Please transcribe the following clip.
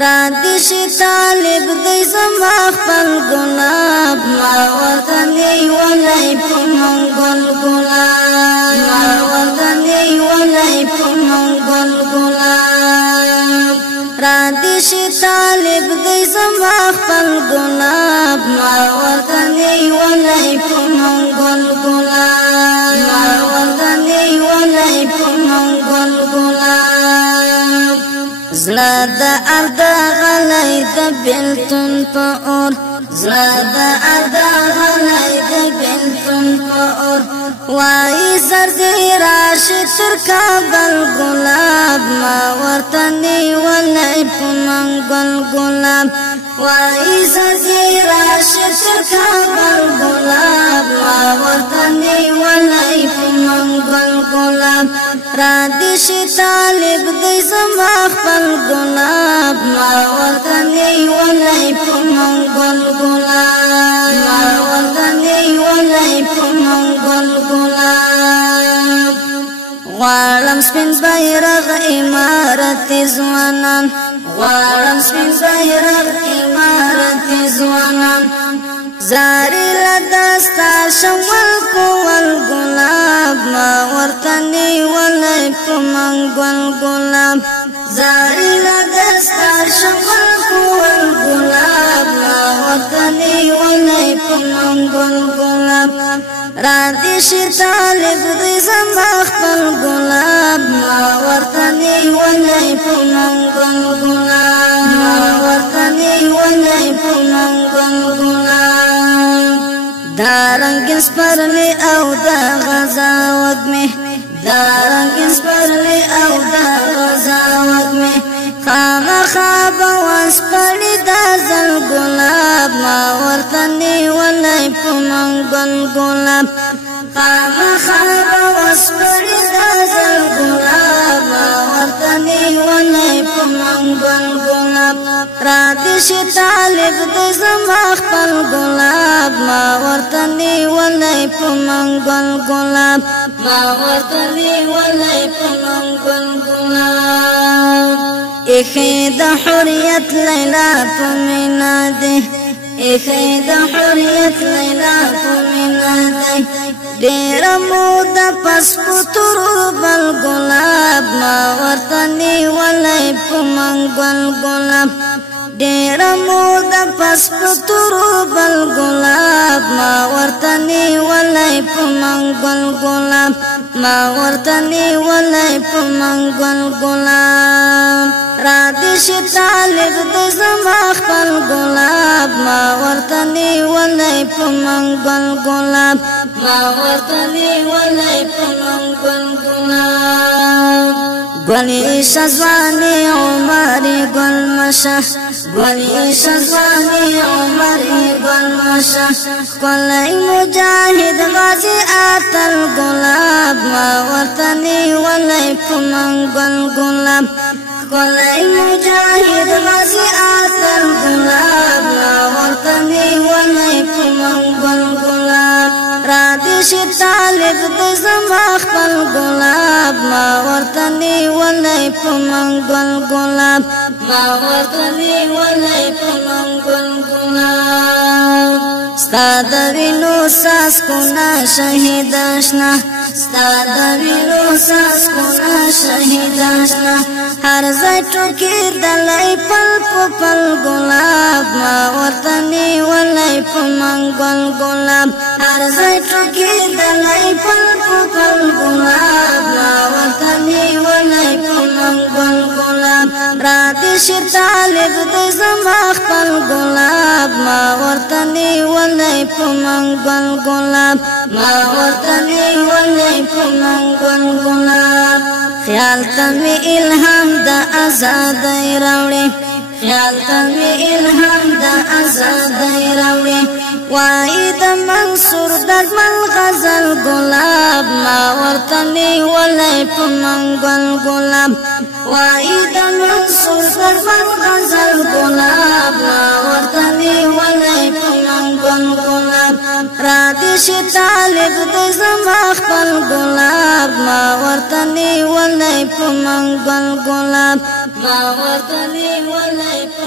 را دیشی طالب دی زما خپل گلاب ما وطنی ولی پمون گل گلاب ما وطنی ولی پمون گل گلاب را دیشی طالب دی زما خپل گلاب ما وطنی ولی پمون گل گلاب ما وطنی ولی پمون گل گلاب زلا دا اردا غلی دا بلتون پا اور زلا دا اردا غلی دا بلتون پا اور وائی زردی راشی تر کابل گلاب ما ورطنی ولی پمن گل گلاب وائی زردی راشی تر کابل گلاب ما ورطنی ولی پمن گل گلاب را دیشی طالب دی زما خپل گلاب ما وطنی ولی پمن گل گلاب ما وطنی ولی پمن گل گلاب غوالم سپین بیرغ امارت زوانان غوالم سپین بیرغ امارت زوانان زاری لدستا شوال کول گلاب ما ورطنی ولی پمن گل گلاب زاری لدستا شوال کول گلاب ما ورطنی ولی پمن گل گلاب را دیشی طالب دی زما خپل گلاب ما ورطنی ولی پمن گل گلاب ما ورطنی ولی پمن گل گلاب دا رنگین سپرلی او دا غزا وگمی دا رنگین سپرلی او دا غزا وگمی خام خواب واسپلی دا زل گلاب ما ورطنی ولی پمن گل گلاب خام خواب واسپلی دا زل گلاب ما ورطنی ولی پمن گل گلاب را دیشی طالب دی زما خپل گلاب ما ورطنی ولی پمن گل گلاب ما ورطنی ولی پمن گل گلاب ایخی دا حریت لیلا پمینا دی ایخی دا حریت لیلا پمینا دی دیر مودا پس پترو بل گلاب ما ورطنی ولی پمن گل گلاب دیر مودا پس پترو بل گلاب ما ورطنی ولی پمن گل گلاب ما ورطنی ولی پمن گل گلاب را دیشی طالب دی زما خپل گلاب ما ورطنی ولی پمن گل گلاب ما ورطنی ولی پمن گل گلاب گلی شزوانی عمری گل مشا گلی شزوانی عمری گل مشا کلی مجاہد غازی آتل گلاب ما ورطنی ولی پمن گل گلاب کلی مجاہد غازی آتل گلاب ما ورطنی ولی پمن گل گلاب را دیشی طالب دی زما خپل گلاب ما ورطنی ولی پمن گل گلاب ما ورطنی ولی پمن گل گلاب ستا د وینو څاڅکونه شهید اشنا ستا د وینو څاڅکونه شهید اشنا هر ځای ټوکېدلی پل په پل ګلاب ما وطني ولی پمن گل گلاب هر ځای ټوکېدلی پل په پل ګلاب ما وطني ولی پمن گل گلاب را دیشی طالب دی زما خپل گلاب ما وطني ولی پمن گل گلاب ما وطني ولی پمن گل گلاب خیال تمی الهام دا آزادی راوڑی خیال تمی الهام دا آزادی راوڑی وائی دا منصور درمل غزل گلاب ما ورطنی ولی پمن گل گلاب وائی دا منصور درمل غزل گلاب ما ورطنی ولی پمن گل گلاب را دیشی طالب دی زما خپل گلاب ما ورطنی وطني ولای په منګل ګلاب ما وطني ولای په